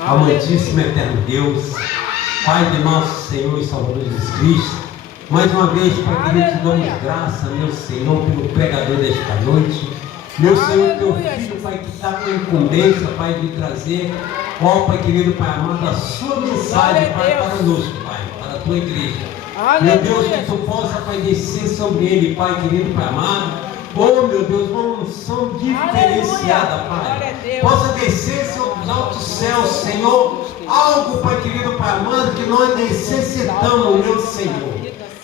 amantíssimo eterno Deus, Pai de nosso Senhor e Salvador Jesus Cristo, mais uma vez, Pai querido, te damos graça, meu Senhor, pelo pregador desta noite, meu Senhor, teu filho, Pai, que está com a incumbência, Pai, de trazer, ó Pai querido, Pai amado, a sua mensagem, Pai, para nós, Pai, para a tua igreja. Meu Deus, que tu possa, Pai, descer sobre ele, Pai querido, Pai amado. Oh, meu Deus, uma unção diferenciada, Pai. Possa descer sobre os altos céus, Senhor. Algo, Pai querido, Pai amado, que nós necessitamos, meu Senhor.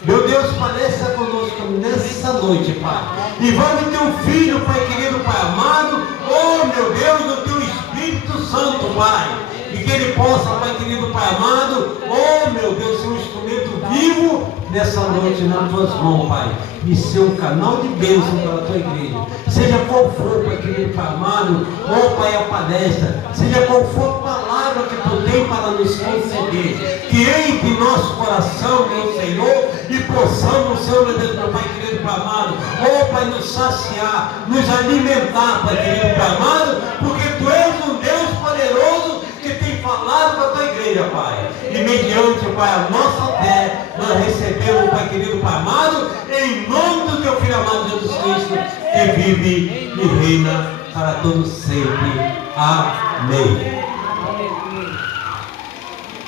Meu Deus, pareça conosco nessa noite, Pai. E vai no teu filho, Pai querido, Pai amado. Oh, meu Deus, no teu Espírito Santo, Pai. E que ele possa, Pai querido, Pai amado. Oh, meu Deus, ser um instrumento vivo nessa noite nas tuas mãos, Pai. E ser um canal de bênção para a tua igreja. Seja qual for, Pai querido, Pai amado. Oh, Pai, a palestra. Seja qual for a palavra que tu tem para nos conceder. Que entre em nosso coração, meu Senhor. E possamos, Senhor, meu Deus, meu Pai querido, Pai amado. Oh, Pai, nos saciar, nos alimentar, Pai querido, Pai amado. Porque tu és um Deus poderoso que tem falado para a tua igreja, Pai. E mediante, Pai, a nossa fé, nós recebemos, Pai querido, Pai amado, em nome do teu Filho amado Jesus Cristo, que vive e reina para todos sempre. Amém.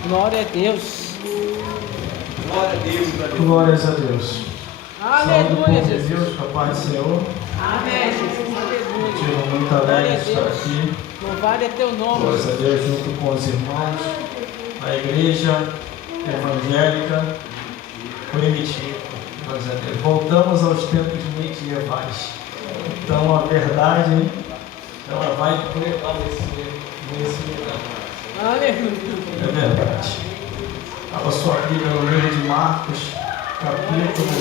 Glória a Deus. Glória a Deus. Glórias a Deus. Aleluia, Jesus. Deus, com a paz do Senhor. Amém, Jesus. Aleluia. Motivo muito alegre de estar aqui. Louvado é teu nome. Glórias a Deus, junto com os irmãos, a igreja evangélica primitiva. Glórias a Deus. Voltamos aos tempos medievais. Então a verdade, ela vai prevalecer nesse lugar. Aleluia. É verdade. Abra sua Bíblia no livro de Marcos, capítulo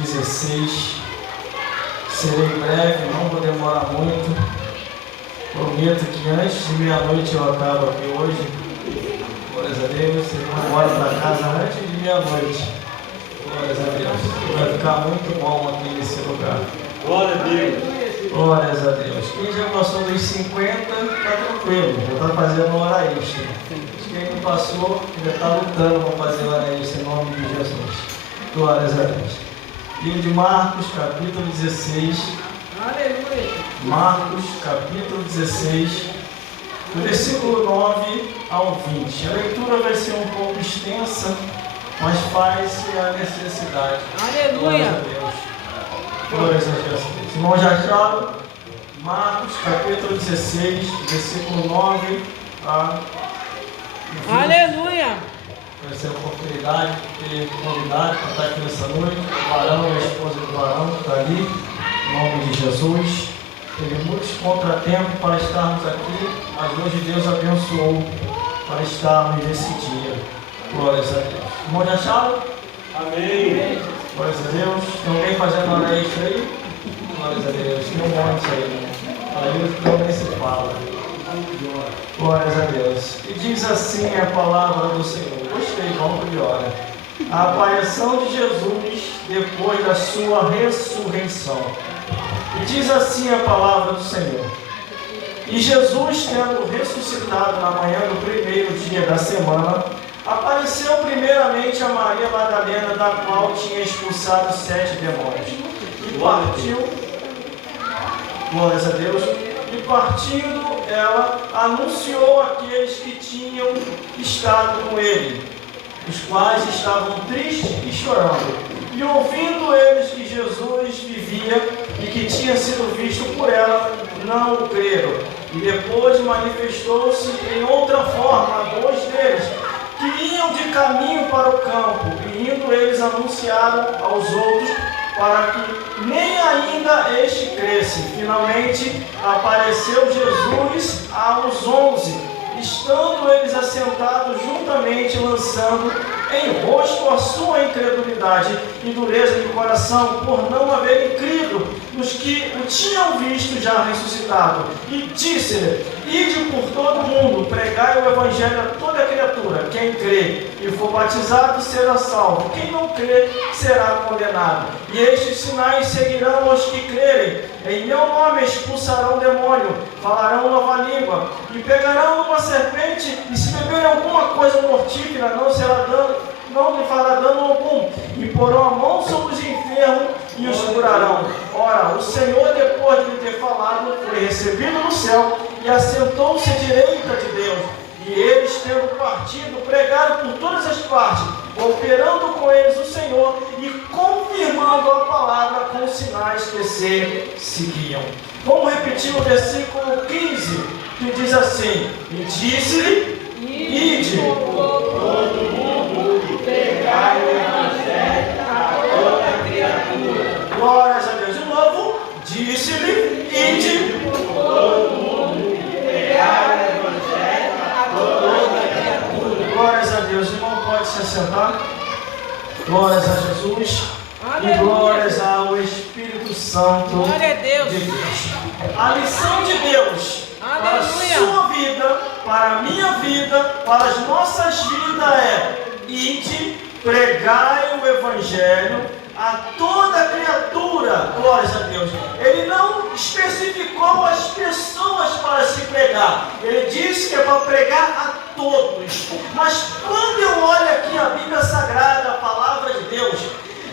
16. Serei breve, não vou demorar muito. Prometo que antes de meia-noite eu acabo aqui hoje. Glórias a Deus. Vocês vão embora para casa antes de meia-noite. Glórias a Deus. Vai ficar muito bom aqui nesse lugar. Glória a Deus. Glórias a Deus. Quem já passou dos 50, está tranquilo, já está fazendo hora extra. Quem não passou, já está lutando para fazer hora extra em nome de Jesus. Glórias a Deus. Livro de Marcos, capítulo 16. Aleluia. Marcos, capítulo 16, do versículo 9 ao 20. A leitura vai ser um pouco extensa, mas faz-se a necessidade. Aleluia. Glórias a Deus. Glórias a Jesus. Irmão, já acharam? Marcos, capítulo 16, versículo 9 a 20. Aleluia. Vai ser a oportunidade de ter convidado para estar aqui nessa noite. O varão e a esposa do varão que está ali, em nome de Jesus. Teve muitos contratempos para estarmos aqui, mas hoje Deus abençoou para estarmos nesse dia. Glórias a Deus. Irmão, já acharam? Amém. Glórias a Deus. Tem alguém fazendo hora extra aí? Glórias a Deus. Tem um monte aí. Aí então nem se fala. Glórias a Deus. E diz assim a palavra do Senhor. Gostei, vamos de hora. A aparição de Jesus depois da sua ressurreição. E diz assim a palavra do Senhor. E Jesus, tendo ressuscitado na manhã do primeiro dia da semana, apareceu primeiramente a Maria Madalena, da qual tinha expulsado 7 demônios. E partiu, glórias a Deus, e partindo ela anunciou àqueles que tinham estado com ele, os quais estavam tristes e chorando. E ouvindo eles que Jesus vivia e que tinha sido visto por ela, não o creram. E depois manifestou-se em outra forma a 2 deles, que iam de caminho para o campo, e indo eles anunciaram aos outros, para que nem ainda este cresce. Finalmente apareceu Jesus aos 11, estando eles assentados juntamente, lançando em rosto a sua incredulidade e dureza de coração, por não haverem crido nos que o tinham visto já ressuscitado. E disse-lhe: ide por todo o mundo, pregai o evangelho a toda criatura. Quem crê e for batizado, será salvo. Quem não crer, será condenado. E estes sinais seguirão os que crerem. Em meu nome expulsarão demônio, falarão nova língua, e pegarão uma serpente, e se beberem alguma coisa mortífera, não lhe fará dano algum, e porão a mão sobre os enfermos e os curarão. Ora, o Senhor, depois de lhe ter falado, foi recebido no céu e assentou-se à direita de Deus. E eles, tendo partido, pregaram por todas as partes, operando com eles o Senhor e confirmando a palavra com os sinais que se seguiam. Vamos repetir o versículo 15, que diz assim: e disse-lhe, ide, todo mundo, pregai o evangelho a toda criatura. Glórias a Deus. De novo, disse-lhe, ide, todo mundo, pregai o evangelho a toda criatura. Glórias a Deus. Irmão, pode se assentar. Glórias a Jesus. Aleluia. E glórias ao Espírito Santo. Glória a Deus. De Deus. A lição de Deus para a Aleluia. sua vida, para a minha vida, para as nossas vidas é: ide, pregai o Evangelho a toda criatura. Glórias a Deus. Ele não especificou as pessoas para se pregar. Ele disse que é para pregar a todos. Mas quando eu olho aqui a Bíblia Sagrada, a palavra de Deus,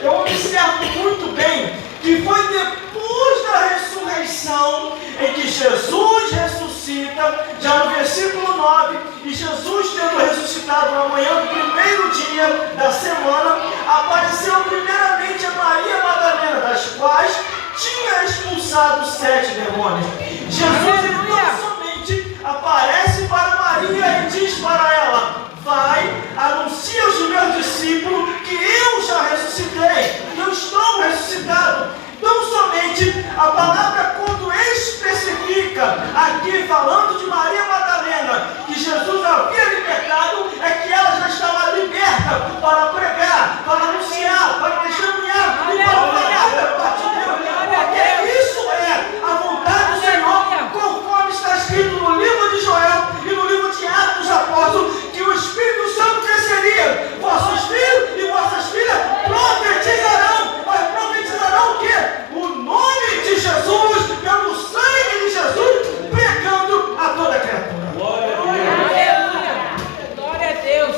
eu observo muito bem que foi depois da ressurreição em que Jesus ressuscita, já no versículo 9, e Jesus, tendo ressuscitado na manhã do primeiro dia da semana, apareceu primeiramente a Maria Madalena, das quais tinha expulsado 7 demônios. Jesus então somente aparece para Maria e diz para ela: vai, anuncia aos meus discípulos que eu já ressuscitei, eu estou ressuscitado. Não somente a palavra, quando especifica, aqui falando de Maria Madalena, que Jesus havia libertado, é que ela já estava liberta para pregar, para anunciar, para testemunhar e para falar da parte de Deus. Porque isso é a vontade do Senhor, conforme está escrito no livro de Joel e no livro de Atos dos Apóstolos, que o Espírito Santo desceria, vossos filhos e vossas filhas profetizarão. Mas profetizarão o quê? O nome de Jesus, pelo sangue de Jesus, pregando a toda criatura. Glória a Deus. Glória a Deus.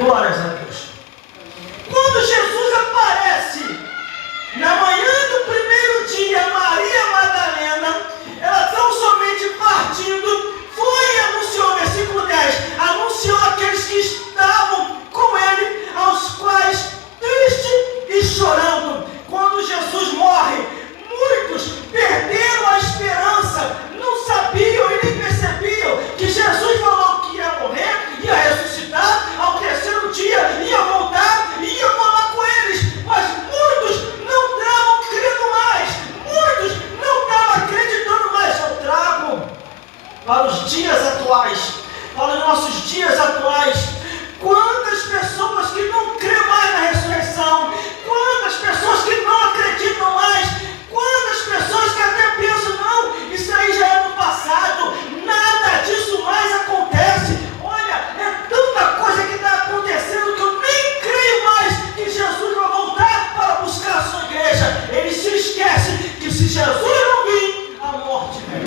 Glórias a Deus. Quando Jesus aparece na manhã do primeiro dia, Maria Madalena, ela tão somente partindo, foi e anunciou, versículo 10, anunciou aqueles que estavam com ele, aos quais, triste e chorando. Quando Jesus morre, muitos perderam a esperança, não sabiam e nem percebiam que Jesus falou que ia morrer, ia ressuscitar, ao terceiro dia ia voltar e ia falar com eles. Mas muitos não estavam crendo mais, muitos não estavam acreditando mais. Eu trago para os dias atuais, para os nossos dias atuais, quantas pessoas que não creem mais na ressurreição, quantas pessoas que não acreditam mais, quantas pessoas que até pensam: não, isso aí já é do passado, nada disso mais acontece. Olha, é tanta coisa que está acontecendo que eu nem creio mais que Jesus vai voltar para buscar a sua igreja. Ele se esquece que se Jesus não vir, a morte vem.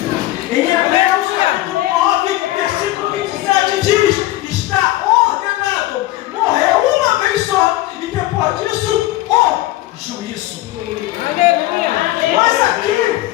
Em Hebreus capítulo 9, versículo 27 diz: está ordenado morrer uma vez só, e depois disso o juízo. Aleluia. Mas aqui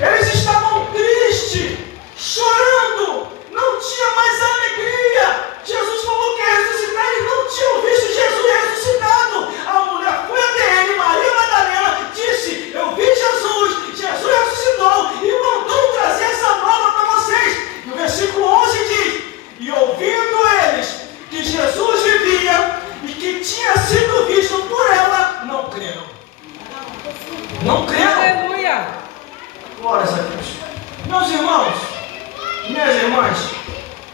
eles estavam tristes, chorando, não tinha mais alegria. Jesus falou que ia ressuscitar, eles não tinham visto Jesus ressuscitado. A mulher foi até ele, Maria Madalena, disse: eu vi Jesus, Jesus ressuscitou e mandou trazer essa nova para vocês. E o versículo 11 diz: e ouvindo eles que Jesus vivia e que tinha sido visto por ela, não creram. Não creram. Aleluia. Glórias a Deus. Meus irmãos, minhas irmãs,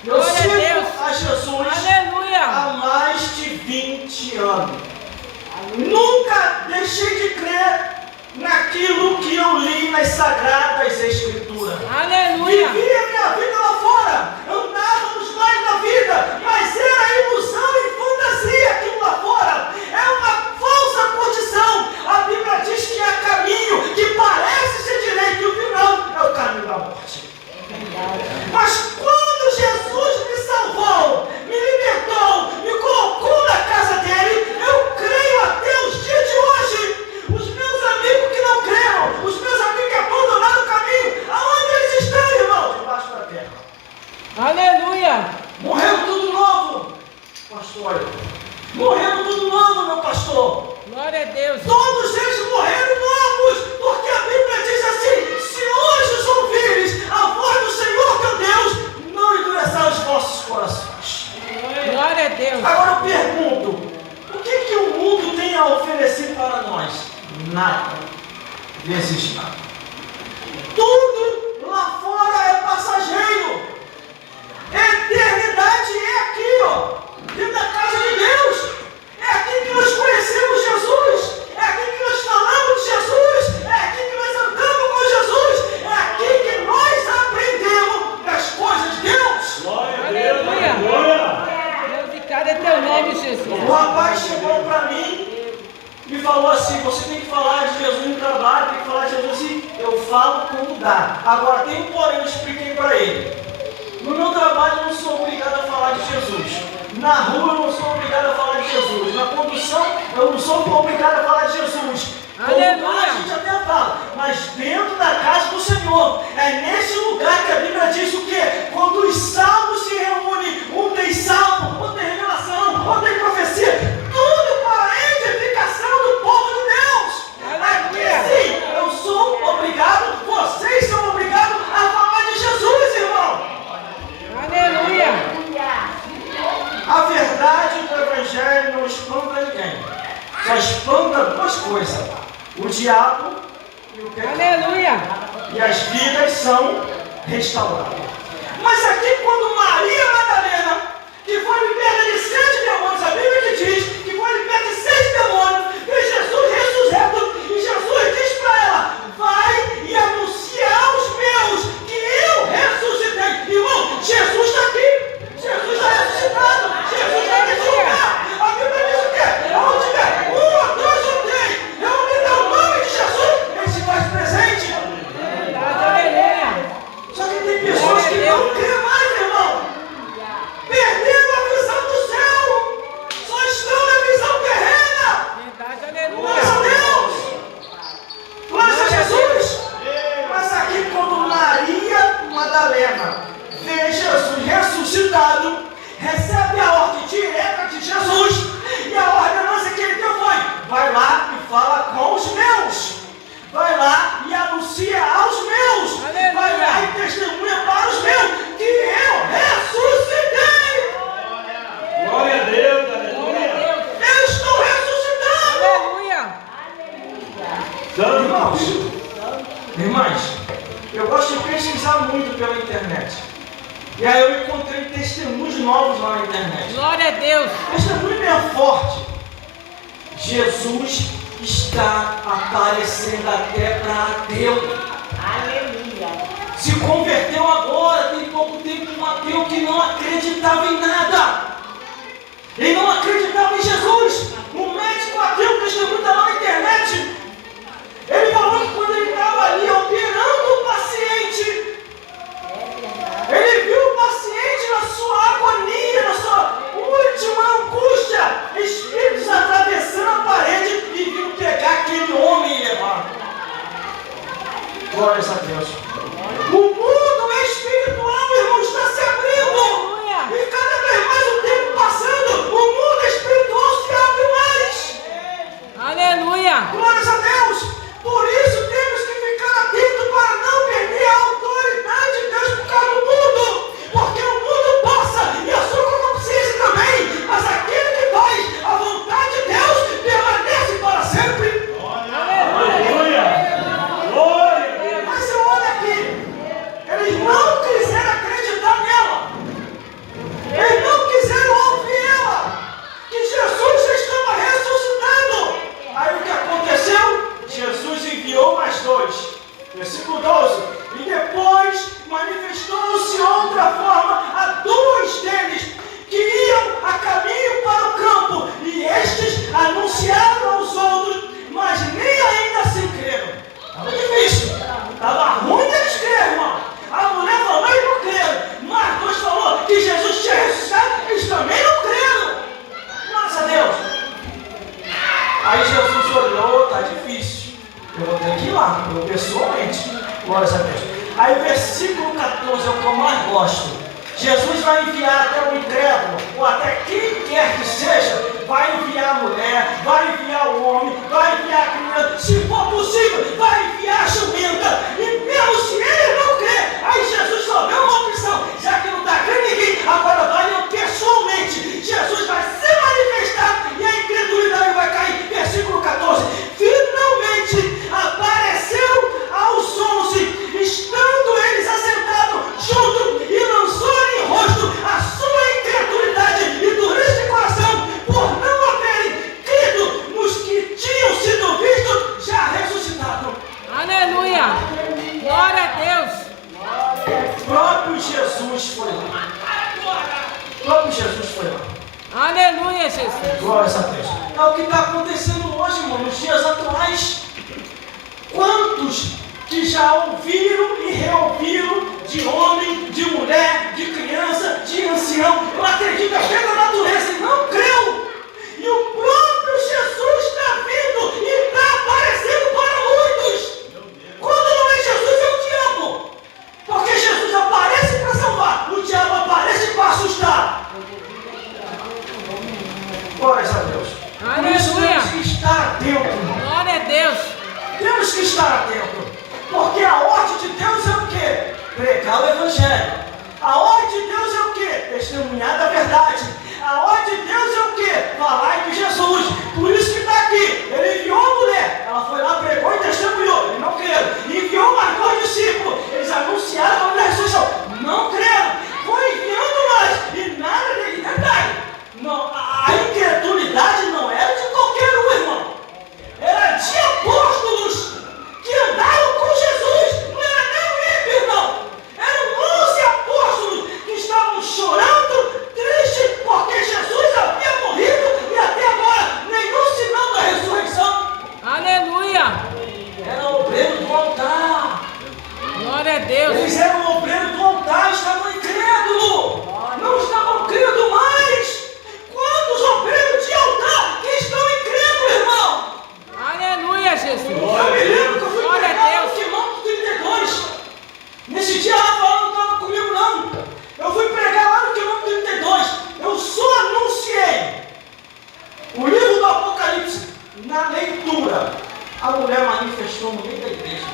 eu Glória a sigo Deus. a Jesus Aleluia. há mais de 20 anos. Nunca deixei de crer naquilo que eu li nas Sagradas Escrituras. Aleluia. Vivia minha vida lá fora, andávamos mais na vida, mas era dá. Agora, tem um porém, eu expliquei para ele. No meu trabalho, eu não sou obrigado a falar de Jesus. Na rua, eu não sou obrigado a falar de Jesus. Na condução, eu não sou obrigado a falar de Jesus. Aleluia. A gente até fala, mas dentro da casa do Senhor, é nesse lugar que a Bíblia diz o quê? Quando os salmos se reúnem, um tem salmo, outro tem revelação, outro tem profecia, tudo para a edificação do povo de Deus. Aqui sim, eu sou obrigado, vocês são obrigados a falar de Jesus, irmão. Aleluia. A verdade do Evangelho não espanta ninguém. Só espanta duas coisas: o diabo e o pecado. Aleluia. E as vidas são restauradas. Mas aqui, quando Maria Madalena, que foi liberta de 7 demônios, a Bíblia que diz que foi liberta de 6 demônios, e Jesus ressuscita, e Jesus diz para ela: vai e anuncia aos meus que eu ressuscitei. Irmão, Jesus está aqui. Jesus está ressuscitado. Jesus está nesse lugar. A Bíblia diz o quê? Onde tiver 1 ou 2 ou 3, reunido ao nome de Jesus, ele se faz presente. Aleluia. Só que tem pessoas que não crêem mais, irmão. Perderam a visão do céu. Só estão na visão terrena. Verdade, Glória a aleluia. Deus. Glória a Jesus. Mas aqui, quando Maria Madalena vê Jesus ressuscitado, recebe a ordem direta de Jesus, e a ordenança que ele deu foi: vai lá e fala com os meus, vai lá e anuncia aos meus, Aleluia. vai lá e testemunha para os meus que eu ressuscitei. Glória a Deus, Glória a aleluia. Deus. Eu estou ressuscitando. Aleluia. Irmãos, irmãs, eu gosto de pesquisar muito pela internet. E aí eu encontrei testemunhos novos lá na internet. Glória a Deus. Testemunho bem forte. Jesus está aparecendo até para ateu. Se converteu agora, tem pouco tempo, um ateu que não acreditava em nada. Ele não acreditava em Jesus. Um médico ateu, testemunho está lá na internet. Ele falou que quando ele estava ali operando o paciente, ele viu o paciente na sua agonia, na sua última angústia, espíritos atravessando a parede e viu pegar aquele homem e levar. Glórias a Deus. O mundo espiritual, irmão, está se abrindo. Aleluia. E cada vez mais o tempo passando, o mundo espiritual se abre mais. Aleluia. Glórias a Deus. Por isso temos que ficar atentos para não perder a autoridade de Deus por causa do mundo. Porque o mundo passa e a sua consciência também. Mas aquele que faz a vontade de Deus permanece para sempre. Aleluia. Glória. Mas você olha aqui. Eles não quiseram acreditar nela. Eles não quiseram ouvir ela. Que Jesus já estava ressuscitado. Aí o que aconteceu? Jesus enviou mais 2. Versículo 12. E depois manifestou-se outra forma a 2 deles que iam a caminho para o campo. E estes anunciaram aos outros, mas nem ainda assim creram. Estava difícil. Estava ruim deles crer, irmão. A mulher falou e não creram. Marcos falou que Jesus tinha ressuscitado, eles também não creram. Graças a Deus. Aí Jesus olhou, está difícil. Eu vou ter que ir lá, eu pessoalmente. Glória a Deus. Aí o versículo 14 é o que eu mais gosto. Jesus vai enviar até o incrédulo, ou até quem quer que seja, vai enviar a mulher, vai enviar o homem, vai enviar a criança, se for possível, vai enviar a jumenta. E mesmo se ele não crer, aí Jesus só deu uma opção, já que não está crendo ninguém, agora vai eu pessoalmente. Jesus vai se manifestar e a incredulidade vai cair. Versículo 14. Finalmente apareceu aos 11, estando eles assentados junto, e lançou-lhe em rosto a sua incredulidade e dureza de coração, por não haverem crido nos que tinham sido vistos já ressuscitados. Aleluia. Glória a Deus. O próprio Jesus foi lá. O próprio Jesus foi lá. Aleluia, Jesus. Glória a Deus. É o que está acontecendo hoje, irmão, nos dias atuais. Quantos que já ouviram e reouviram de homem, de mulher, de criança, de ancião. Eu acredito até na natureza e não creu. E o próprio Jesus está vindo e está aparecendo para muitos. Quando não é Jesus, é o diabo. Porque Jesus aparece para salvar, o diabo aparece para assustar. Glórias a Deus. Por isso temos que estar atentos. Glória a Deus. Temos que estar atentos. Porque a ordem de Deus é o quê? Pregar o Evangelho. A ordem de Deus é o quê? Testemunhar da verdade. A ordem de Deus é o quê? Falar de Jesus. Por isso que está aqui. Ele enviou a mulher. Ela foi lá, pregou e testemunhou. Eles não creram. Enviou mais 2 discípulos. Eles anunciaram a mulher ressurreição. Não creram. Foi enviando mais. E nada de detalhe. Não, a incredulidade não era de qualquer um, irmão. Era de apóstolos que andaram com Jesus. Não era nem o ímpio, irmão. Eram 11 apóstolos que estavam chorando, tristes, porque Jesus havia morrido e até agora nenhum sinal da ressurreição. Aleluia. Era obreiro do altar. Glória a Deus. Eles eram obreiros do altar, estavam incrédulos. Não estavam crendo mais. Quantos obreiros de altar que estão incrédulos, irmão? Aleluia, Jesus. Eu me lembro que eu fui Glória a pregar no Deus. quilômetro 32. Nesse dia a Rafael não estava comigo, não. Eu fui pregar lá no quilômetro 32. Eu só anunciei o livro do Apocalipse na leitura. A mulher manifestou no meio da igreja.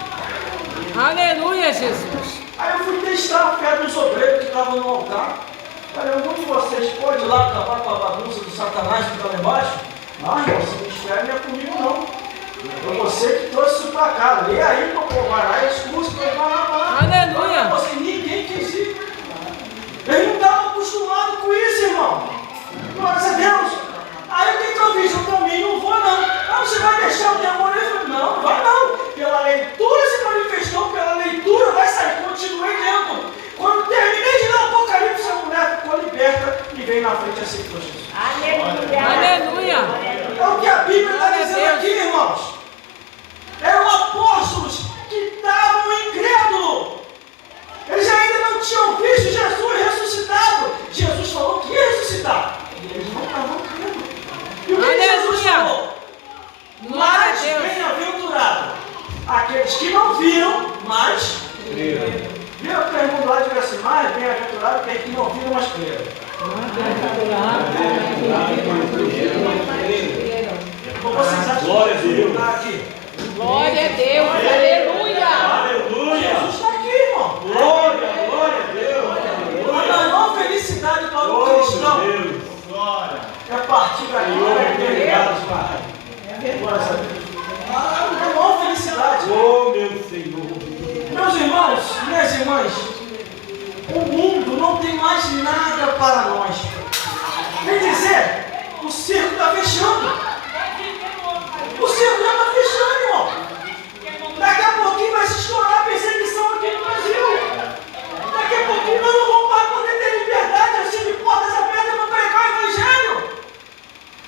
Aleluia, Jesus. Aí eu fui testar a fé dos obreiros que estavam no altar. Falei, algum de vocês pode ir lá acabar com a bagunça do Satanás que está lá embaixo? Não, irmão, esse ministério não é comigo, não. Foi você que trouxe isso para cá. Lê aí, pô, vai lá e escuta, vai lá. Aleluia. Você, ninguém quis ir. Eles não estavam acostumados com isso, irmão. Glórias a Deus. Aí o que eu fiz? Eu também não vou, não. Ah, você vai deixar o demônio? Eu falei, não, vai não. Pela leitura se manifestou, pela leitura vai sair. Continuei dentro. Quando terminei de ler o Apocalipse, a mulher ficou liberta e veio na frente e aceitou Jesus. Aleluia. É o que a Bíblia está Glória a dizendo Deus. aqui, irmãos. Eram apóstolos que estavam incrédulos. Eles ainda não tinham visto Jesus ressuscitado. Jesus falou que ia ressuscitar. E eles não estavam crendo. E o que Jesus Aleluia. falou? Glória a Mas Deus. bem-aventurado aqueles que não viram, mas creram. Viu o termo lá de assim, mais bem-aventurado aqueles que não viram, mas creram. Como vocês acham Glória a que Deus. está aqui? Glória a Deus. Aleluia. Aleluia. Jesus está aqui, irmão. Glória a Deus. A maior felicidade para o Glória cristão a Deus. Glória. é partir da glória e obrigado, Pai. Glória a Deus. A maior felicidade. Oh, meu Senhor. Meus irmãos, minhas irmãs, o mundo não tem mais nada para nós. Quer dizer, o circo está fechando. O circo já está fechando, irmão. Daqui a pouquinho vai se estourar a perseguição aqui no Brasil. Daqui a pouquinho nós não vamos mais poder ter liberdade assim de portas abertas para pregar o Evangelho.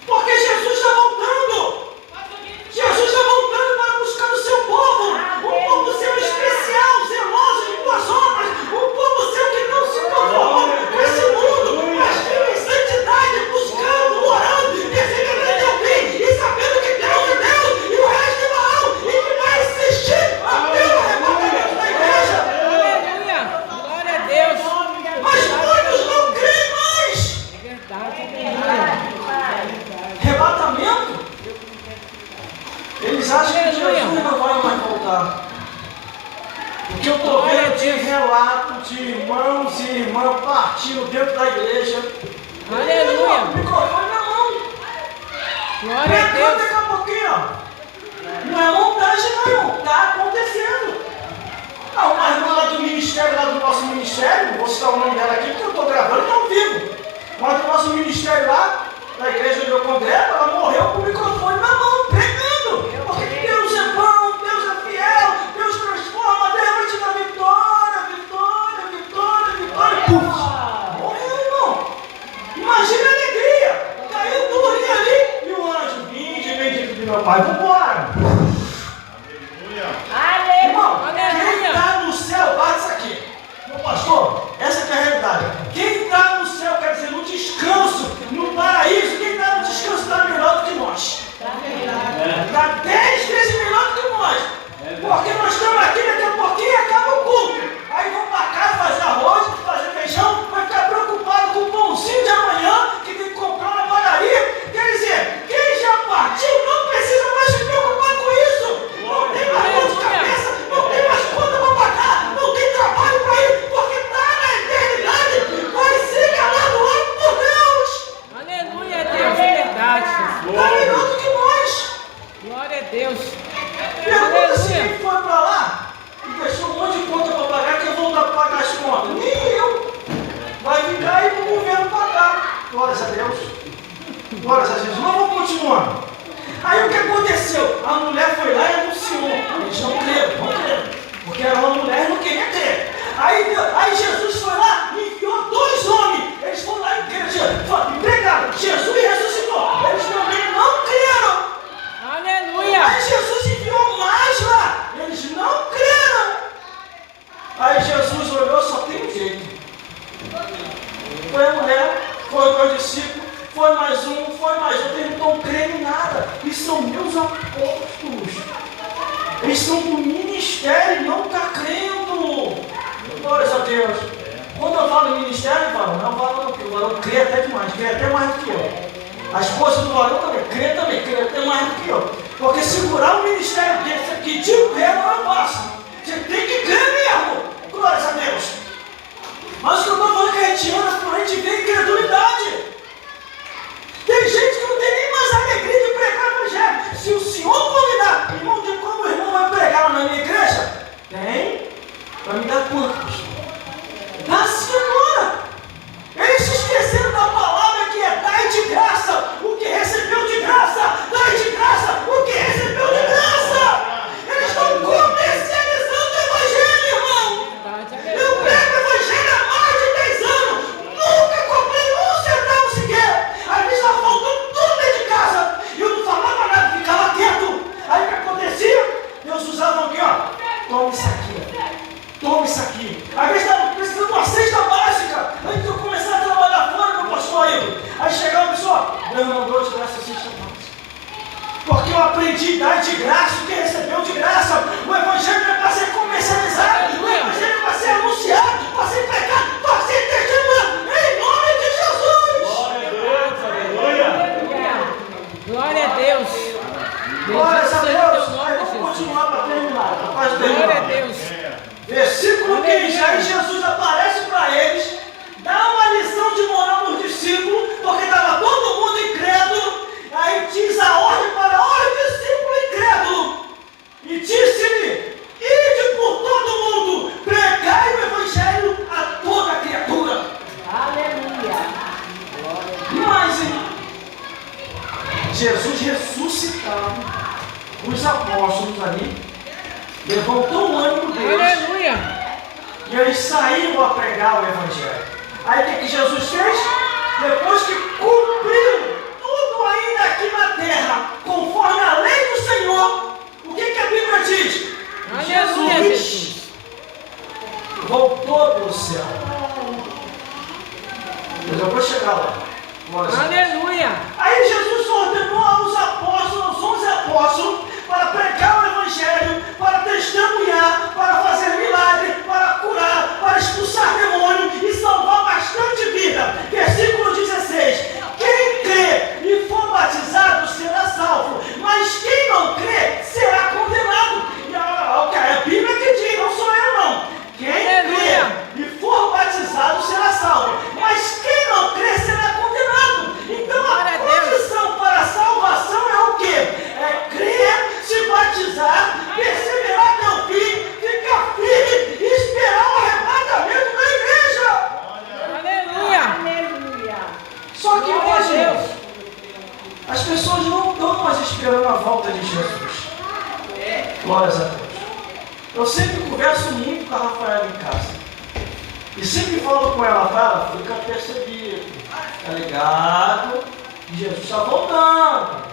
Porque Jesus está voltando. Jesus está voltando para buscar o seu povo. Um povo seu especial, zeloso de boas obras. Um povo seu que não se conforma com esse mundo, mas vive em santidade, buscando, orando, perseverando ao fim e sabendo que Deus é Deus e o resto é Baal e que vai insistir até o arrebatamento da igreja. Aleluia. Glória a Deus. Mas muitos não creem mais. É verdade. Arrebatamento? Eles acham que Jesus não vai mais voltar. Porque eu estou vendo de relato de irmãos e irmãs partindo dentro da igreja. Aleluia. O microfone na mão. Glória a Pregando Deus. daqui a pouquinho, ó. Não é montagem, não, irmão. Está acontecendo. Ah, uma irmã lá do ministério, lá do nosso ministério, não vou citar o nome dela aqui porque eu estou gravando e está ao vivo. Mas do nosso ministério lá, na igreja onde eu congrego, ela morreu com o microfone na mão, pregando. Porque Deus é bom, Deus é fiel, Deus transforma, Deus vai te dar vitória, vitória, vitória, vitória. Puf! Morreu, irmão. Imagina a alegria. Caiu durinho ali e o anjo, vinde, bendito de meu Pai, vambora. Irmão, Aleluia. Glórias a Deus. Glórias a Deus. Mas vamos continuando. Aí o que aconteceu? A mulher foi lá e anunciou. Eles não creram. Porque era uma mulher e não queria crer. Aí Jesus foi lá e enviou 2 homens. Eles foram lá e pregaram. Jesus ressuscitou. Eles também não creram. Aleluia. Aí Jesus enviou mais lá. Eles não creram. Aí Jesus olhou, só tem um jeito. Foi a mulher, foi o meu discípulo, foi mais um, foi mais outro. Eles não estão crendo em nada. E são meus apóstolos. Eles estão no ministério, não estão crendo. Glórias a Deus. Quando eu falo ministério, varão, não falo que o varão crê até demais, crê até mais do que eu. A esposa do varão também crê até mais do que eu. Porque segurar um ministério desse aqui de pé não é fácil. Você tem que crer mesmo. Glórias a Deus. Mas o que eu estou falando é que a gente anda por aí de ver incredulidade. Tem gente que não tem nem mais alegria de pregar o evangelho. Se o Senhor convidar, irmão, tem como o irmão vai pregar na minha igreja? Tem. Vai me dar quanto, pastor? Dá sim agora. Eles se esqueceram da palavra que é dai de graça o que recebeu de graça. Dai de graça o que recebeu de graça. Eles estão comercializando o evangelho, irmão. Eu prego o evangelho há mais de 10 anos. Nunca comprei um centavo sequer. Aí está faltando tudo dentro de casa. E eu não falava nada, ficava quieto. Aí o que acontecia? Deus usava aqui, ó. Toma isso aqui. Toma isso aqui. Às vezes estava precisando de uma cesta básica. Antes de eu começar a trabalhar fora, meu pastor aí. Aí chegava a pessoa, Deus mandou de graça a cesta básica. Porque eu aprendi a dar de graça o que recebeu de graça. O evangelho não é para ser comercializado. O evangelho é para ser anunciado, para ser pregado, para ser testemunhado. Em nome de Jesus. Glória a Deus. Glória a Deus. Glórias a Bendito seja Deus. teu nome, Aí vamos Jesus. continuar para terminar. Capaz de Glória a terminar. Deus. Versículo 15, aí Jesus aparece para eles, dá uma lição de moral nos discípulos, porque estava todo mundo incrédulo, aí diz a ordem para os discípulos incrédulos, e disse-lhe, ide por todo mundo, pregai o evangelho a toda criatura. Aleluia. Mas, irmão, Jesus ressuscitado, os apóstolos ali, levantou o ânimo deles. Aleluia. E eles saíram a pregar o evangelho. Aí o que Jesus fez? Depois que cumpriu tudo ainda aqui na terra, conforme a lei do Senhor, o que a Bíblia diz? Aleluia, Jesus. Voltou para o céu. Mas eu vou chegar lá. Aleluia. Aí Jesus ordenou aos apóstolos, aos 11 apóstolos, para pregar o evangelho, para testemunhar, para fazer milagre, para curar, para expulsar demônio e salvar bastante vida. Versículo 16. Quem crê e for batizado será salvo, mas quem não crê será condenado. E a Bíblia que diz, não sou eu não. Quem crê e for batizado será salvo, mas quem não crê será condenado. Então a condição para a salvação é o quê? É crer, se batizar, perseverar até o fim, ficar firme e esperar o arrebatamento da igreja. Aleluia. Só que Glória a hoje, Deus. as pessoas não estão mais esperando a volta de Jesus. Glórias a Deus. Eu sempre converso muito com a Rafaela em casa. E sempre falo com ela, Rafaela, fica percebido. Tá ligado? Jesus está voltando.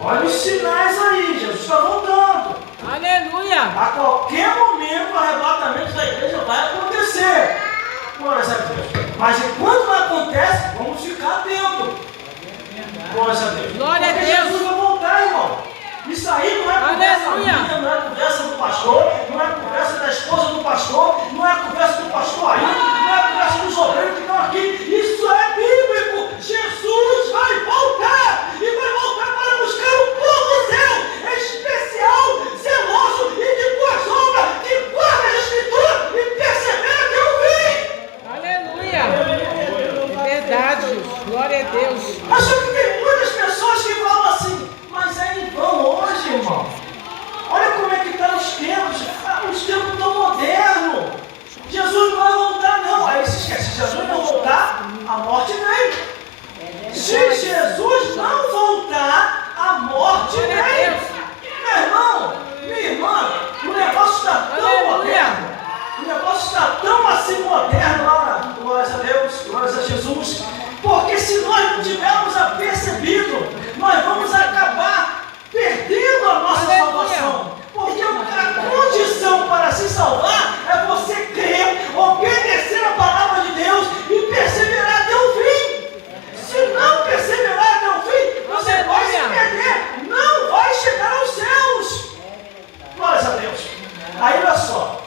Olha os sinais aí, Jesus está voltando. Aleluia. A qualquer momento o arrebatamento da igreja vai acontecer. Glórias a Deus. Mas enquanto não acontece, vamos ficar atentos. Glórias a Deus. Glória a Porque Deus. Jesus vai voltar, irmão. Isso aí não é conversa Aleluia. minha, não é conversa do pastor, não é conversa da esposa do pastor, não é conversa do pastor aí, não é conversa dos obreiros que estão aqui. Isso é bíblico. Jesus vai voltar e vai voltar para buscar um povo seu, especial, zeloso e de boa obra, que guarda a escritura e persevera até o fim. Aleluia. É verdade. Glória a Deus. Mas só que tem muitas pessoas que falam assim, mas é em vão hoje, irmão. Olha como é que estão os tempos. Os tempos estão modernos. Jesus não vai voltar, não. Aí se esquece, Jesus não voltar, a morte vem. está tão assim moderno lá, glórias a Deus, glórias a Jesus, porque se nós não tivermos apercebido, nós vamos acabar perdendo a nossa salvação. Porque a condição para se salvar é você crer, obedecer a palavra de Deus e perseverar até o fim. Se não perseverar até o fim, você vai se perder, não vai chegar aos céus. Glórias a Deus. Aí olha só,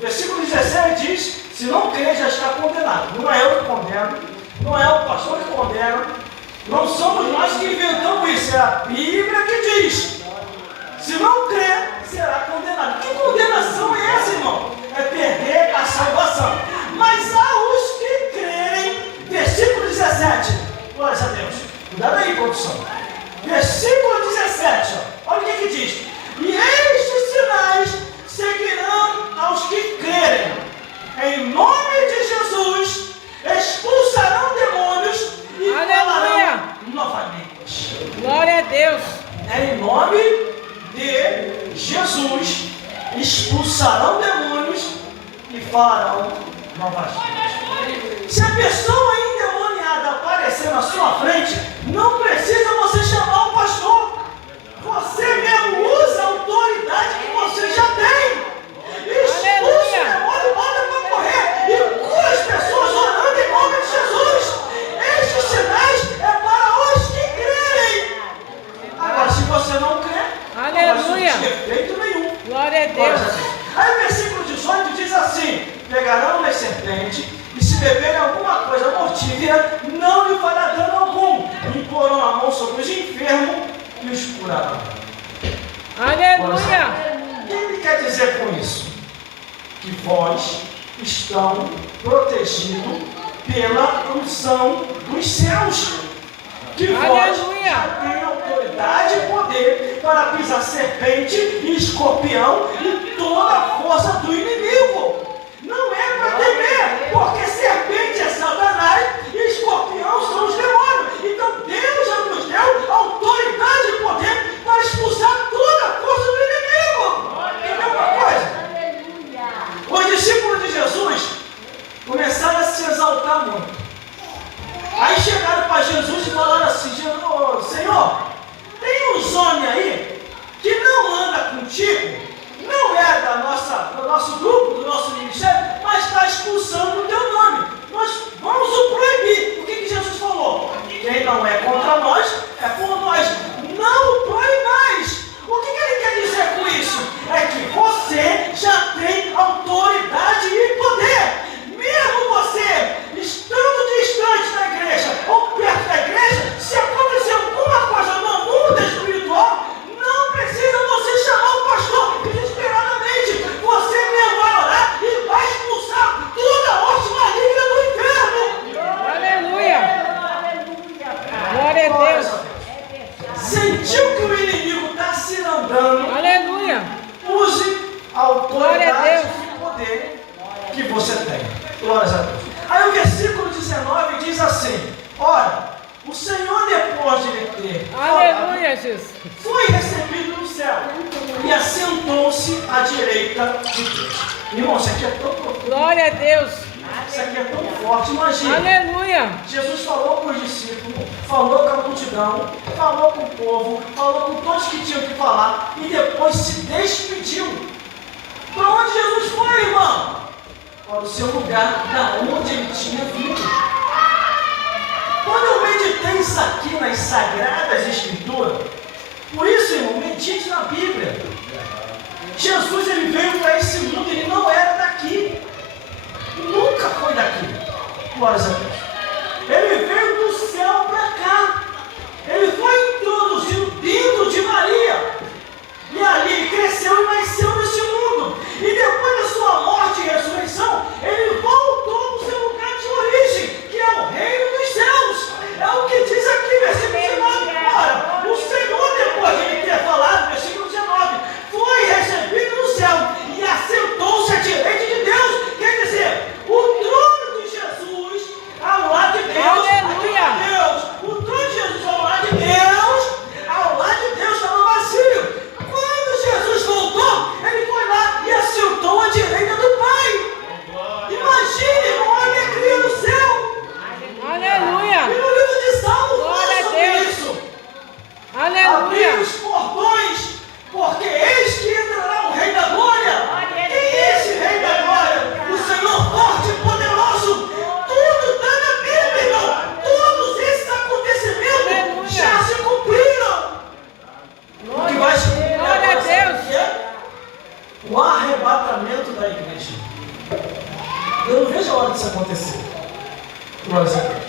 versículo 17 diz: se não crer, já está condenado. Não é eu que condeno, não é o pastor que condena, não somos nós que inventamos isso, é a Bíblia que diz: se não crer, será condenado. Que condenação é essa, irmão? É perder a salvação. Mas há os que crerem, versículo 17, glórias a Deus. Cuidado aí, produção. Versículo 17, olha o que diz: e estes sinais seguirão aos que crerem. Em nome de Jesus, expulsarão demônios e falarão novamente. Glória a Deus. Em nome de Jesus, expulsarão demônios e falarão novamente. Se a pessoa endemoniada aparecer na sua frente, não precisa você chamar o pastor. Você mesmo usa a autoridade que você já tem. Expulsa o demônio, bota para correr e cura as pessoas orando em nome de Jesus. Estes sinais é para os que crerem. Agora, se você não crê, Aleluia. não vai surtir efeito nenhum. Glória a Deus. Aí o versículo 18 diz assim: pegarão na serpente, e se beberem alguma coisa mortífera, não lhe fará dano algum. Imporão a mão sobre os enfermos e os curarão. Aleluia. O que ele quer dizer com isso? Que vós estão protegidos pela unção dos céus. Que vós já têm autoridade e poder para pisar serpente e escorpião e toda a força do inimigo. Não é para temer, porque serpente é Satanás e escorpião são os demônios. Então Deus já nos deu autoridade e poder para expulsar toda a força do inimigo. Entendeu uma coisa? Os discípulos de Jesus começaram a se exaltar muito. Aí chegaram para Jesus e falaram assim: Senhor, tem uns homens aí que não anda contigo, não é do nosso grupo, do nosso ministério, mas está expulsando o teu nome. Nós vamos o proibir. O que Jesus falou? Quem não é contra nós, é por nós. Não o proibais. O que ele quer dizer com isso? É que você já tem autoridade e poder. Mesmo você estando distante da igreja ou perto da igreja, se acontecer alguma coisa no mundo espiritual, não precisa você chamar o pastor desesperadamente. Você mesmo vai orar e vai expulsar toda a hoste maligna do inferno. Aleluia. Glória a Deus. Sentiu que o inimigo está se andando? Aleluia. Use a autoridade e poder que você tem. Glórias a Deus. Aí o versículo 19 diz assim: ora, o Senhor, depois de lhe ter Aleluia, Jesus. foi recebido no céu e assentou-se à direita de Deus. Irmão, isso aqui é tão profundo. Glória a Deus. Isso aqui é tão forte. Imagina. Aleluia. Jesus falou com os discípulos, falou com a multidão, falou com o povo, falou com todos que tinham que falar e depois se despediu. Para onde Jesus foi, irmão? Para o seu lugar, da onde ele tinha vindo. Quando eu meditei isso aqui nas Sagradas Escrituras, por isso, irmão, medite na Bíblia. Jesus, ele veio para esse mundo, ele não era daqui. Nunca foi daqui. Glórias a Deus. Ele veio do céu para cá. Ele foi introduzido dentro de Maria. E ali ele cresceu e nasceu nesse mundo. E depois da sua morte e ressurreição, ele voltou para o seu lugar de origem, que é o reino dos céus. É o que diz aqui, versículo 19. Ora, o Senhor, depois de ele ter falado, versículo 19, foi recebido no céu e assentou-se à direita de Deus. Quer dizer, o trono de Jesus, a Eu não vejo a hora disso acontecer. Glória a Deus.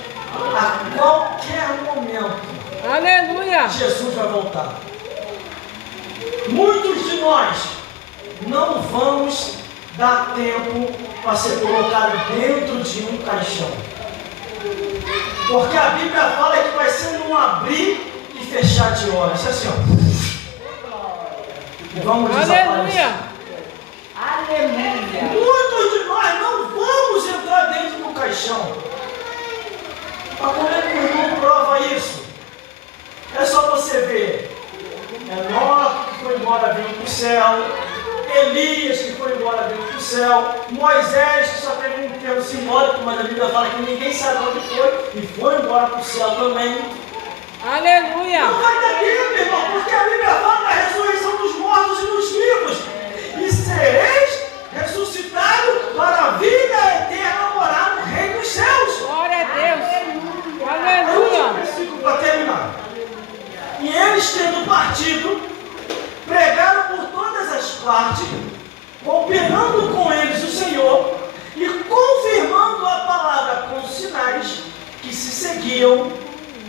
A qualquer momento, Aleluia. Jesus vai voltar. Muitos de nós não vamos dar tempo para ser colocado dentro de um caixão. Porque a Bíblia fala que vai ser num abrir e fechar de olhos. Assim, ó. E vamos desaparecer. Aleluia. Muitos de nós não vamos entrar dentro do caixão. Mas como é que o irmão prova isso? É só você ver. Enoque que foi embora veio para o céu. Elias que foi embora veio para o céu. Moisés que só teve um termo simbólico, mas a Bíblia fala que ninguém sabe onde foi. E foi embora para o céu também. Aleluia. Não vai dar tempo, irmão, porque a Bíblia fala da ressurreição dos mortos e dos vivos. E sereis ressuscitados para a vida eterna morar no reino dos céus. Glória a Deus. É o último Aleluia. versículo para terminar. E eles, tendo partido, pregaram por todas as partes, cooperando com eles o Senhor e confirmando a palavra com os sinais que se seguiam.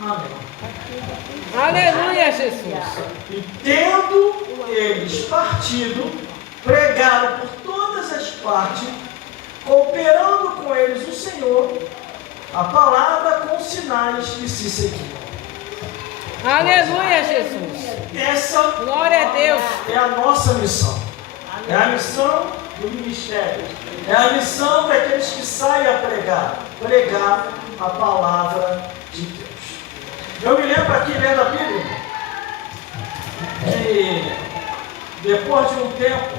Amém. Aleluia, Jesus. E tendo eles partido, pregaram por todas as partes, cooperando com eles o Senhor, a palavra com sinais que se seguiam. Aleluia, Jesus. Essa Glória a Deus. é a nossa missão. É a missão do ministério. É a missão daqueles que saem a pregar a palavra de Deus. Eu me lembro aqui lendo a Bíblia que depois de um tempo,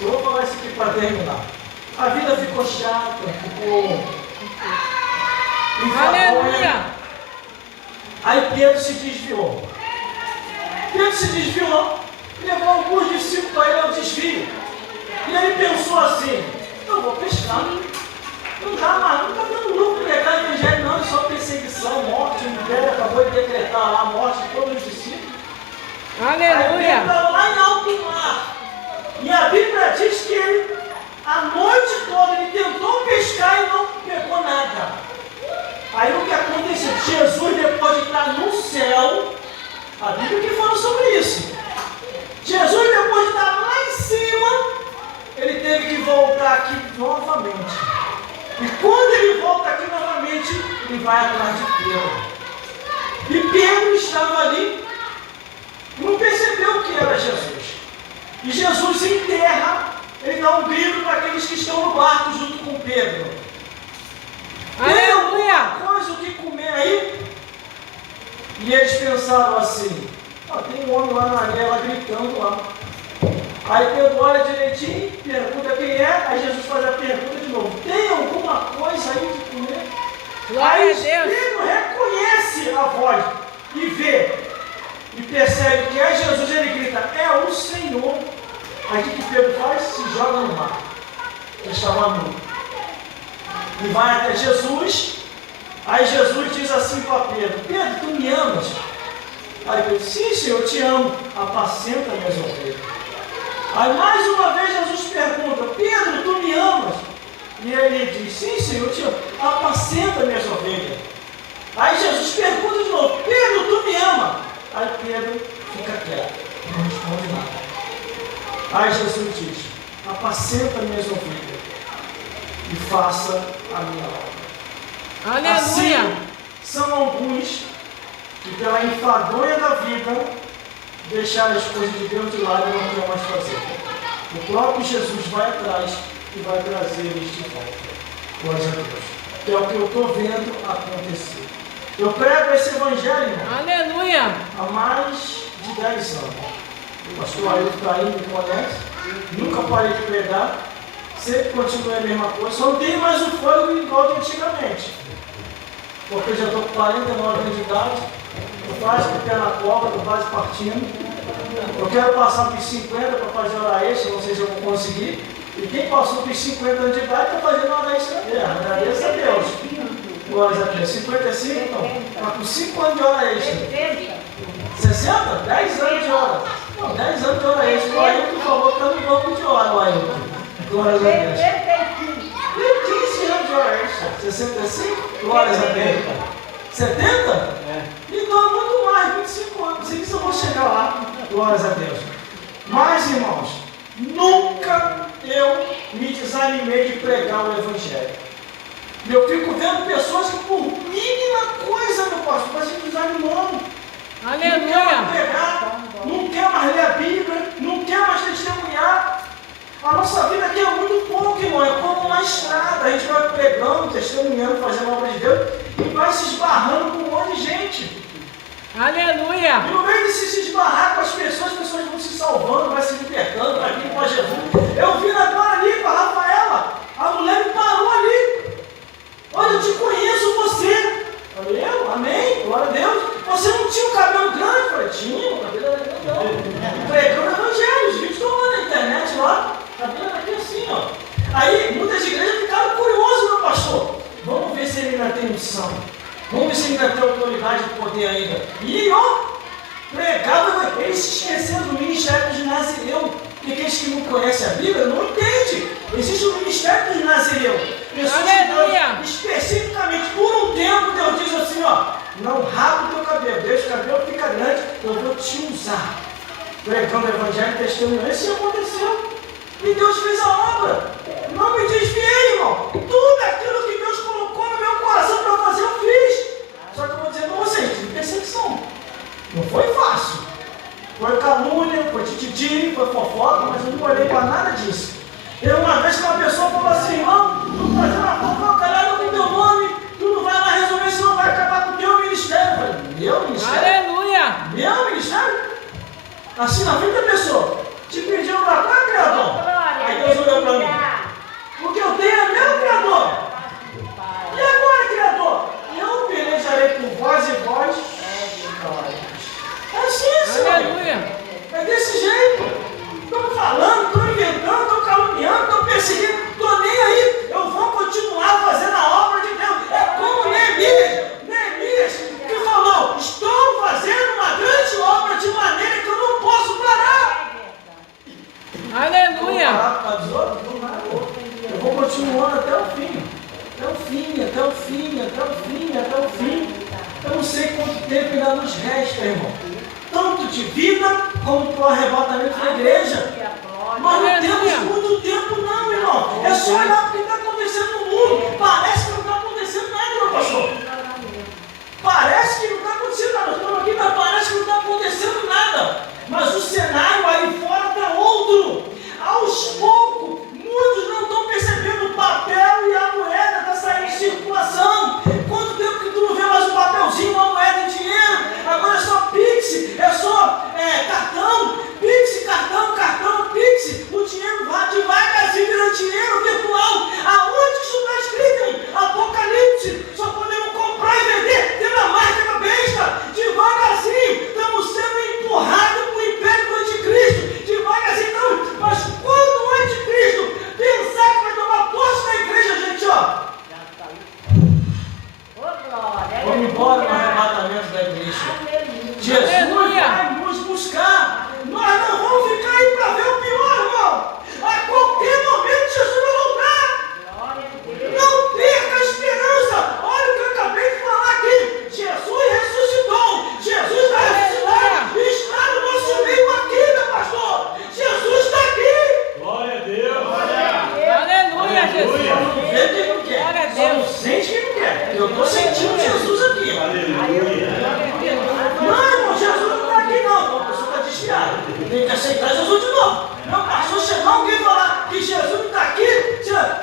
eu vou falar isso aqui para terminar. A vida ficou chata, ficou enfadonha. Aleluia. Aí Pedro se desviou. Pedro se desviou e levou alguns discípulos para ele ao desvio. E ele pensou assim: eu vou pescar. Não dá mais, não está dando lucro pregar o evangelho, não, é só perseguição, morte. O império acabou de decretar lá a morte de todos os discípulos. Aí Pedro Aleluia. estava lá em alto mar. E a Bíblia diz que ele, a noite toda, ele tentou pescar e não pegou nada. Aí o que aconteceu? Jesus, depois de estar no céu, a Bíblia que fala sobre isso. Jesus, depois de estar lá em cima, ele teve que voltar aqui novamente. E quando ele volta aqui novamente, ele vai atrás de Pedro. E Pedro estava ali, não percebeu que era Jesus. E Jesus em terra, ele dá um grito para aqueles que estão no barco junto com Pedro. Tem Aleluia. alguma coisa o que comer aí? E eles pensaram assim: tem um homem lá na areia, lá gritando lá. Aí Pedro olha direitinho, pergunta quem é, aí Jesus faz a pergunta de novo: tem alguma coisa aí de comer? Glória Aí a Deus. Pedro reconhece a voz e vê, e percebe que é Jesus, ele grita: é o Senhor. Aí o que Pedro faz? Se joga no mar. Ele estava nu. E vai até Jesus. Aí Jesus diz assim para Pedro: Pedro, tu me amas? Aí Pedro: sim, Senhor, eu te amo. Apacenta minhas ovelhas. Aí mais uma vez Jesus pergunta: Pedro, tu me amas? E ele diz: sim, Senhor, eu te amo. Apacenta minhas ovelhas. Aí Jesus pergunta de novo: Pedro, tu me amas? Aí Pedro fica quieto, não responde nada. Aí Jesus diz: apacenta minhas ovelhas e faça a minha obra. Aleluia. Assim, são alguns que pela enfadonha da vida deixaram as coisas de Deus de lado e não querem mais fazer. O próprio Jesus vai atrás e vai trazer eles de volta. Glória a Deus. Que é o que eu estou vendo acontecer. Eu prego esse evangelho, irmão, Aleluia. há mais de 10 anos. O pastor Ailton está aí, me conhece. Nunca parei de pregar. Sempre continua a mesma coisa. Só não tenho mais o fôlego igual de antigamente. Porque eu já estou com 49 anos de idade. Estou quase com o pé na cobra, estou quase partindo. Eu quero passar dos 50 para fazer hora extra, não sei se eu vou conseguir. E quem passou dos 50 anos de idade está fazendo hora extra na terra. Agradeço a Deus. Glória a Deus. 55, então. Está com 5 anos de hora extra. 60? 10 anos de hora. Não, 10 anos de hora extra. O Ailton falou que está no banco de hora, o Ailton. Glória a Deus. 65? Glórias a Deus. 70? Então, muito mais, 25 anos. Sei que eu vou chegar lá. Glórias a Deus. Mas, irmãos, nunca eu me desanimei de pregar o Evangelho. Eu fico vendo pessoas que por mínima coisa, meu pastor, vai se desanimando. Aleluia. Não quer mais pregar, não quer mais ler a Bíblia, não quer mais testemunhar. A nossa vida aqui é muito pouco, irmão. É como uma estrada. A gente vai pregando, testemunhando, fazendo a obra de Deus e vai se esbarrando com um monte de gente. Aleluia. E no meio de se esbarrar com as pessoas vão se salvando, vai se libertando, vai vir com Jesus. Eu vi agora ali com a Rafaela, a mulher me parou ali. Olha, eu te conheço você. Falei, amém, glória a Deus. Você não tinha um cabelo grande? Eu falei, tinha, o cabelo era grande. Pregando o Evangelho, os vídeos estão lá na internet, lá. O cabelo era aqui assim, ó. Aí, muitas igrejas ficaram curiosas, meu pastor. Vamos ver se ele ainda tem unção. Vamos ver se ele ainda tem autoridade e poder ainda. E, ó, pregava, eles se esqueceram do ministério de Nazireu. Porque aqueles que não conhecem a Bíblia não entendem. Existe o ministério de Nazireu. Pessoas que Deus, especificamente por um tempo, Deus diz assim, ó, não rapa o teu cabelo, deixa o cabelo ficar grande, eu vou te usar. Pregando o Evangelho e testemunhando. Isso aconteceu. E Deus fez a obra. Não me desviei, irmão. Tudo aquilo que Deus colocou no meu coração para fazer, eu fiz. Só que eu vou dizer para vocês, tive perseguição. Não foi fácil. Foi calúnia, foi tititi, foi fofoca, mas eu não olhei para nada disso. Eu uma vez que uma pessoa falou assim, irmão, tu fazer uma fofoca lá com o teu nome, tu não vai lá resolver, senão vai acabar com o teu ministério. Eu falei, meu ministério? Aleluia. Meu ministério? Assim na frente da pessoa. Te pediu para cá, Criador? Aí Deus olhou para mim. O que eu tenho é meu, Criador. E agora, Criador? Eu pelejarei por voz e voz. É assim, Senhor. Aleluia. É desse jeito. Estão falando, estão inventando, estão caluniando, estão perseguindo. Estou nem aí. Eu vou continuar fazendo a obra de Deus. É como Neemias que falou, estou fazendo uma grande obra de maneira que eu não posso parar. Aleluia. Eu vou continuando até o fim. Até o fim, até o fim, até o fim, até o fim. Eu não sei quanto tempo ainda nos resta, irmão. Tanto de vida como para o arrebatamento da igreja. Nós não temos muito tempo não, irmão. É só olhar o que está acontecendo no mundo. Parece que não está acontecendo nada, meu pastor. Parece que não está acontecendo nada. Nós estamos aqui, mas parece que não está acontecendo nada. Mas o cenário aí fora está outro. Aos poucos, muitos não estão percebendo o papel e a moeda está saindo de circulação. Quanto tempo que tu não vê mais um papelzinho, uma moeda em dinheiro? Agora é só Pix, é só cartão, Pix, cartão, Pix. O dinheiro vai devagarzinho virando dinheiro virtual. Aonde isso está escrito? Apocalipse. Só podemos comprar e vender tendo a marca da besta. Devagarzinho, estamos sendo empurrados para o império do anticristo. Devagarzinho, não. Mas quando o anticristo pensar que vai tomar posse da igreja, gente, ó. Vamos embora no arrebatamento da igreja. Jesus vai nos buscar. Nós não vamos ficar aí para ver o pior, irmão. A qualquer momento Jesus vai voltar. Não perca a esperança. Olha o que eu acabei de falar aqui. Jesus ressuscitou. Jesus está ressuscitado. Está no nosso meio aqui, meu pastor. Jesus está aqui. Glória a Deus. Aleluia, Jesus. Não vê quem não quer. Glória a Só Deus. não sente quem não quer. Eu estou sentindo Jesus aqui. Aleluia. Não, irmão, Jesus não está aqui não. Então a pessoa está desviada. Tem que aceitar Jesus de novo. Não, pastor, chegar alguém e falar que Jesus não está aqui,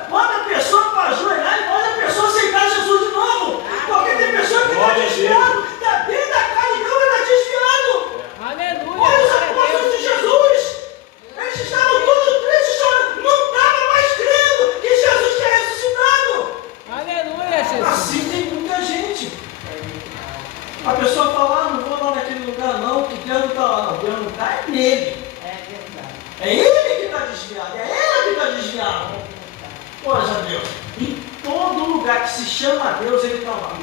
bota a pessoa para ajoelhar e bota a pessoa aceitar Jesus de novo. Porque tem pessoa que está desviado, está dentro da casa de Deus e está desviado. Aleluia. Olha os apóstolos de Jesus. Eles estavam todos tristes, chorando. Não estavam mais crendo que Jesus tinha ressuscitado. Aleluia, Jesus. Assim tem muita gente. A pessoa fala, não vou lá naquele lugar não, que Deus não está lá. Não, Deus não está, é nele. É ele que está desviado, é ela que está desviada. Glória a Deus. Em todo lugar que se chama Deus, ele está lá.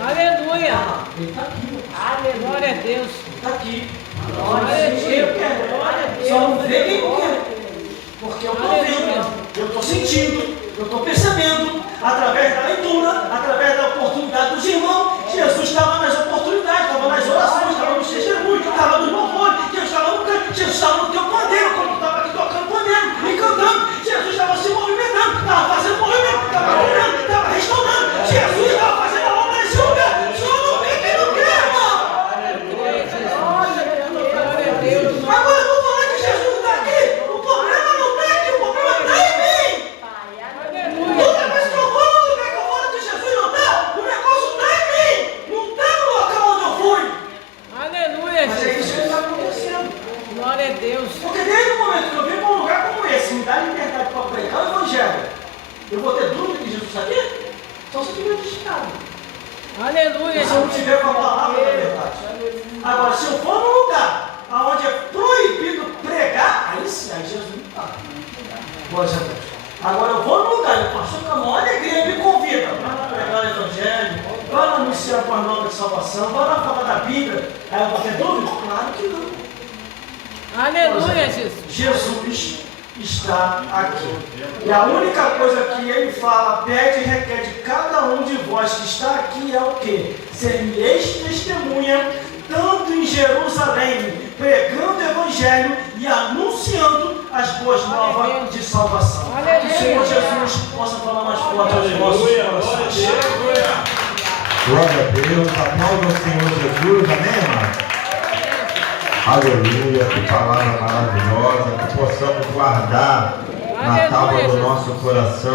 Aleluia. Ele está aqui, meu Deus. Glória a Deus. Ele está aqui. Glória a Deus. Glória a Deus. Só não vê quem não quer. Porque eu estou vendo, eu estou sentindo, eu estou percebendo, através da dos irmãos, Jesus estava nas oportunidades, estava nas orações, estava nos testemunhos, estava no louvor, Jesus estava no canto, Jesus estava no teu pandeiro, quando tu estava aqui tocando pandeiro e cantando, Jesus estava se movimentando, estava fazendo movimento, estava curando, estava restaurando, Jesus estava fazendo a obra nesse lugar, só não vem quem não quer, irmão. Agora eu vou falar que Jesus não está aqui, o problema não está aqui, o problema está em mim. Toda vez que eu vou no lugar que eu falo que Jesus não está, o negócio está em mim, não está no local onde eu fui. Aleluia, Mas é isso Jesus. que está acontecendo. Glória a Deus. Porque desde o momento que eu vim para um lugar como esse, me dá liberdade para pregar o Evangelho, eu vou ter dúvida que Jesus está aqui? Só se eu tiver destinado. Aleluia, Se eu não Jesus. tiver com a palavra da verdade. Agora, se eu for num lugar onde é proibido pregar, aí sim, aí Jesus não está. Glória a Deus. Agora eu vou num lugar, o pastor com a maior alegria me convida. Vai lá pregar o Evangelho, vai lá anunciar a boa nova de salvação, vai lá falar da Bíblia. Aí eu vou ter dúvida? Claro que não. Aleluia, Jesus. Jesus está aqui. E a única coisa que ele fala, pede e requer de cada um de vós que está aqui é o quê? Ser-me-eis testemunha, tanto em Jerusalém, pregando o Evangelho e anunciando as boas novas de salvação. Que o Senhor Jesus possa falar mais forte aos nossos corações. Glória a Deus, aplauda ao Senhor Jesus, amém, irmão? Aleluia, que palavra maravilhosa, que possamos guardar na tábua do nosso coração.